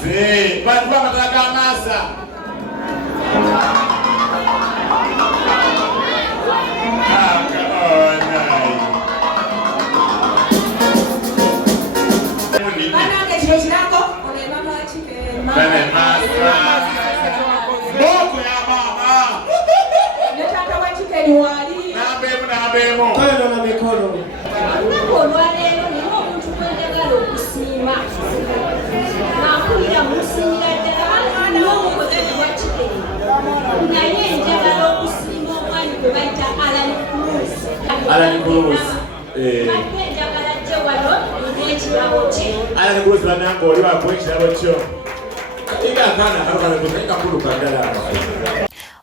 Maze. Bantu bamataka amasa. Alan Cruz. Alan Cruz banango oli bakwekirabo kyo.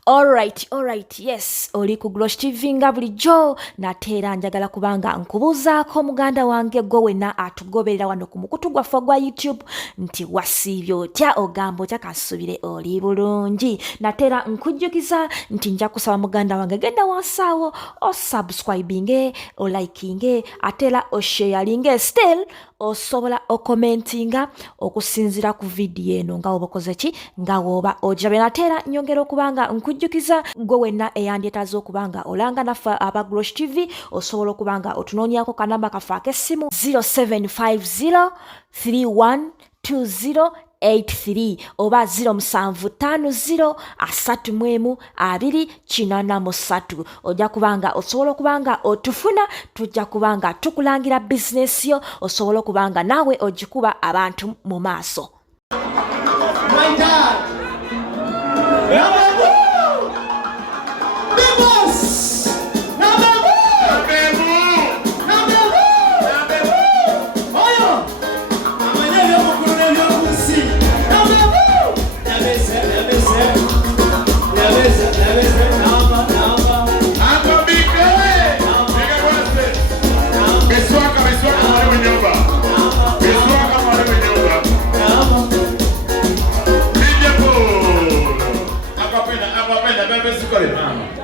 Alright, yes. Oli ku Glosh TV nga bulijjo nateera njagala kubanga nkubuuzaako muganda wange gwe wenna atugoberera wano ku mukutu gwaffe gwa YouTube nti wasiibye otya ogamba otya kasubire oli bulungi. Nateera nkujjukiza nti nja kusaba muganda wange genda wansaawo o subscribinge o likinge ateera o sharinge still osobola okomentinga okusinzira ku video eno nga obakoze ki nga woba ojabe. Nateera nyongera okubanga nkujjukiza gwe wenna eyandyetaaza okubanga olanga naffe aba Glosh TV osobola okubanga otunoonyako kanamba kaffe ak'essimu 0750312083 oba 0750312083 ojja kubanga osobola okubanga otufuna tujja kubanga tukulangira bizinesi yo osobola okubanga naawe ogikuba abantu mu maaso. My dad.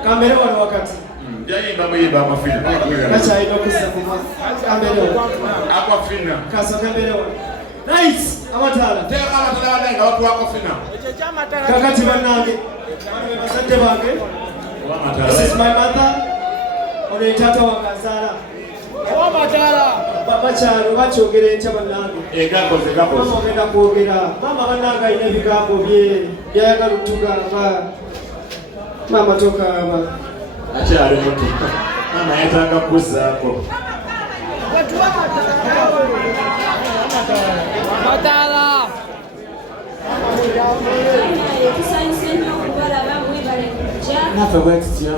Kamera wano wakati. Yayimba muyimba amafina. Kacha ino kusa kuma. Kamera. Aquafina. Kaso kamera wano. Nice. Amatala. Teka amatala wadenga watu aquafina. Kakati banange. Basante bange. This is my mother. Ono itata wakazala. Amatala. Bachalo bachogere ncha banange. Egambo zegambo. Mama ogenda kwogera. Mama bananga ine bigambo bye. Byayagala okutugamba. Mama toka aba. Akyali muto. Mama yatanga kuzaako. Matala. Nafe bwetitya.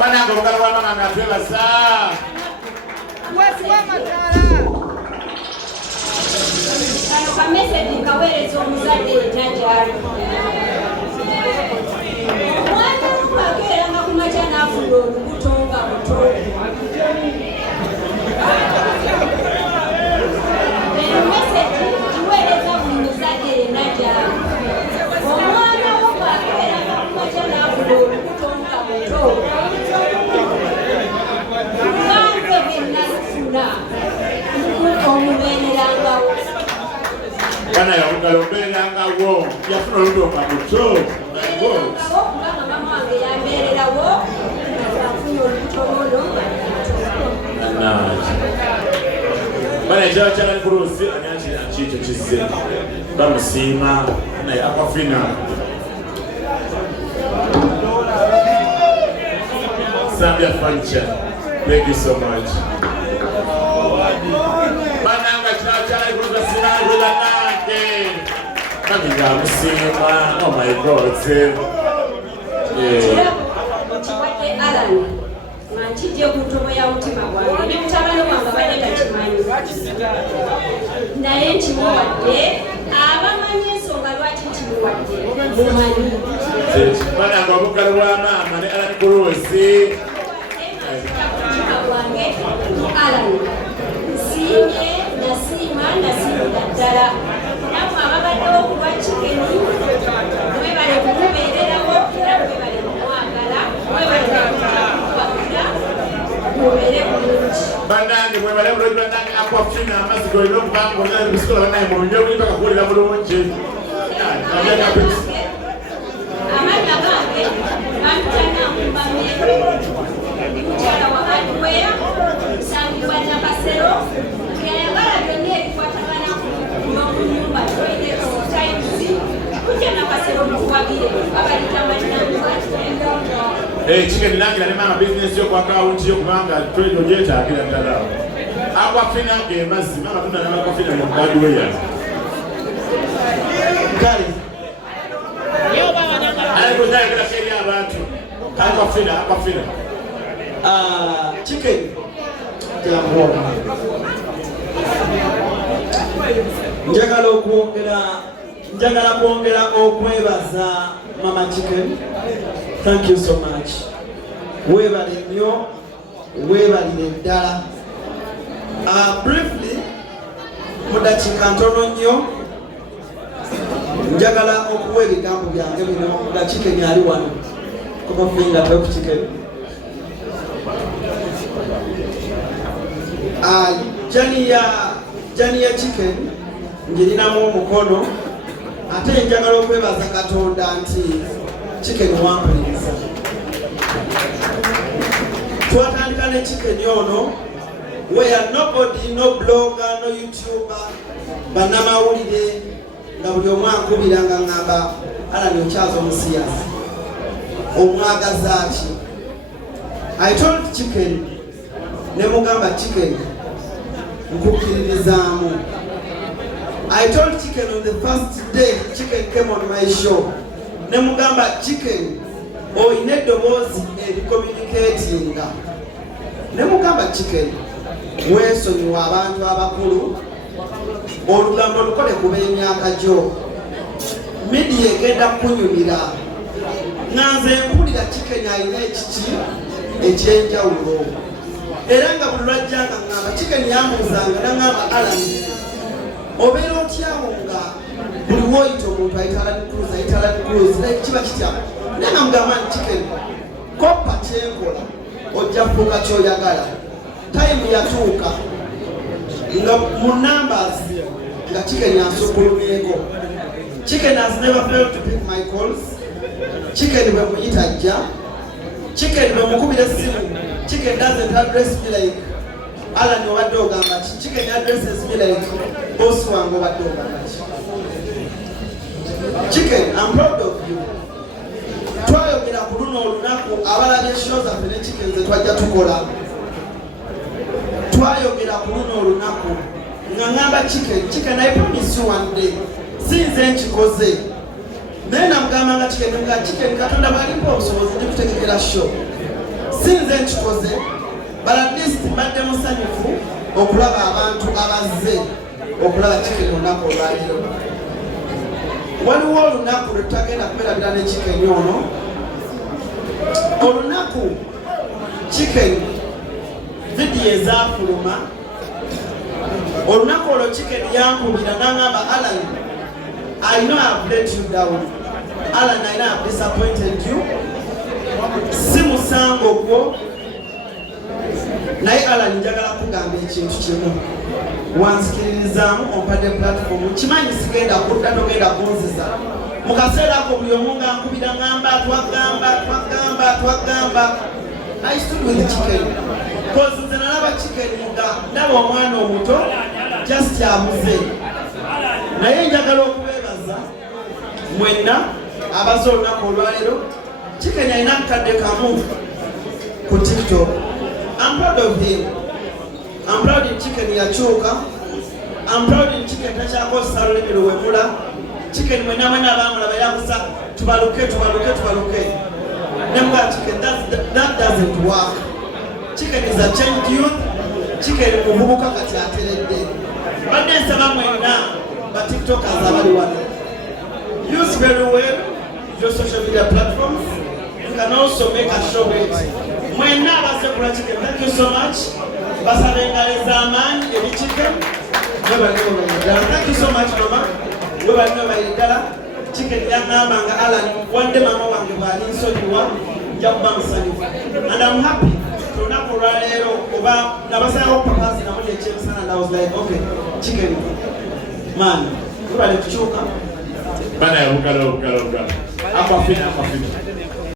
Banange olugalo lwa mama natwebaza. Kano ka message kaweereza omuzadde ejjanjalo. Omwana akeeranga ku makya n'afuna olubuto nga muto. Eno message kiweereza buli muzadde yenna gy'ali. Omwana wo bw'akeeranga ku makya n'afuna olubuto nga muto. Lubanze bye nalufuna omubeererangawo. Bana ya olugalo mbeerangawo yafuna olubuto nga muto. Kubanga mama wange yambeererawo afuna olubuto luno. Bana ekirala kya Alan Cruz anyakira kikyo kizze bamusiima naye Aquafina. Zambia Furniture, thank you so much. Bananga kirala kya Alan Cruz basinaagola nange babiga amusiima. Oh my God. Kiwadde Alan nkijje ku ntobo ya mutima gwange ne mutabani wange badde takimanyi naye nkimuwadde abamanyi ensonga lwaki nkimuwadde mumanyi. Bananga omugalo bwa maama ne Alan Cruz. Mutima gwange Alan nsiimye nasiimira ddala nammwe ababaddewo okuba kigeni mwebale kumubeererawo era mwebale kumwagala mwebale mubere bulungi. Banange mwe bale bulungi banange Aquafina amazzi golina okubanga onyala ebisikola banange mu binywa buli mpaka kuwulira bulungi. Amanya gange bamutana Mbamero mukyala wa Adwea nsangibwa Nakasero ng'ayagala byonna ebikwatagana ku nnyumba toilet times kutya Nakasero mukuwabire abalitamanyinamuba Chicken nange nalema amabizinesi yokwakawunti yokubanga twedi ogyetaagira ddala. Aquafina ge mazzi mama tunda n'Aquafina mu Adwea. Kale Aliko ndayagala keri abantu. Aquafina. Chicken jambo njagala kwongera okwebaza Mama Chicken. Thank you so much. Weebale nnyo, weebalire ddala. Briefly, mu dakiika ntono nnyo, njagala okuwa ebigambo byange bino nga Chicken ali wano. Komofinga talk Chicken. Jani ya Chicken ngirinamu omukono ate njagala okwebaza Katonda nti Chicken wampuliriza. Twatandika ne Chicken ono where nobody, no blogger, no YouTuber, bannamawulire nga buli omu ankubira nga ngamba Alan okyaza omusiyasi omwagaza ki. I told Chicken ne mugamba Chicken nkukiririzaamu. I told Chicken on the first day Chicken came on my show ne mugamba Chicken oyina eddoboozi ericommunicatinga. Ne mugamba Chicken weesonyiwa abantu abakulu olugambo lukole kuba emyaka gyo media egenda kunyumira nga nze mpulira Chicken alina ekiki ekyenjawulo era nga buli lwajjanga ngamba Chicken yamuuzanga nangamba Alan obeera otyawo nga buli woyita omuntu ayita Alan Cruz kiba kitya naye nga mugamba nti Chicken koppa kyenkola ojja kufuuka kyoyagala. Time yatuuka nga mu numbers nga Chicken yansukkulumyeko. Chicken has never failed to pick my calls. Chicken bwe muyita ajja. Chicken bwe mukubira essimu. Chicken doesn't address me like Alan obadde ogamba ki. Chicken addresses me like boss wange obadde ogamba ki. Chicken, I'm proud of you. Twayogera ku luno olunaku abalabye show zaffe ne Chicken ze twajja tukola. Twayogera ku luno olunaku nga ngamba Chicken I promise you one day sinze nkikoze naye namugamba nga Chicken Katonda bwalimpa obusobozi ndi kutegekera show sinze nkikoze but at least mbadde musanyufu okulaba abantu abazze okulaba Chicken olunaku olwaliro. Waliwo olunaku lwe tutagenda kubeerabira ne Chicken ono olunaku Chicken video ezafuluma olunaku olwo Chicken yankubira n'angamba Alan I know I've let you down. Alan I know I've disappointed you. Si musango gwo naye Alan njagala kugamba ekintu kimu wansikiririzaamu ompadde platform kimanyi sigenda kudda togenda kunziza mu kaseera ako buli omu nga nkubira ngamba twagamba I stood with Chicken because nze nalaba Chicken nga ndaba omwana omuto just abuze naye njagala okubeebaza mwenna abaze olunaku olwaleero. Chicken alina akadde kamu ku TikTok. I'm proud of him. I'm proud in Chicken yakyuka. I'm proud in Chicken takyakozesa lulimi luwemula. Chicken mwenna abamulaba yakusa tubaluke nemuga Chicken that doesn't work. Chicken is a changed youth. Chicken muvubuka kati ateredde badde nsaba mwenna ba TikTokers abali wano use very well your social media platforms. You can also make a show with mwenna abasekula Chicken. Thank you so much. Basabengaleza amaanyi eri Chicken. Thank you so much mama. Webalina bayidala. Chicken yangamba nga Alan wande mama wange bwali nsonyiwa nja kuba musanyufu and I'm happy. olwaleero oba nabasalawo papazi namulya ekyemisana and I was like, okay, chicken man, tulale tukyuka bana ya bukalo. Aquafina.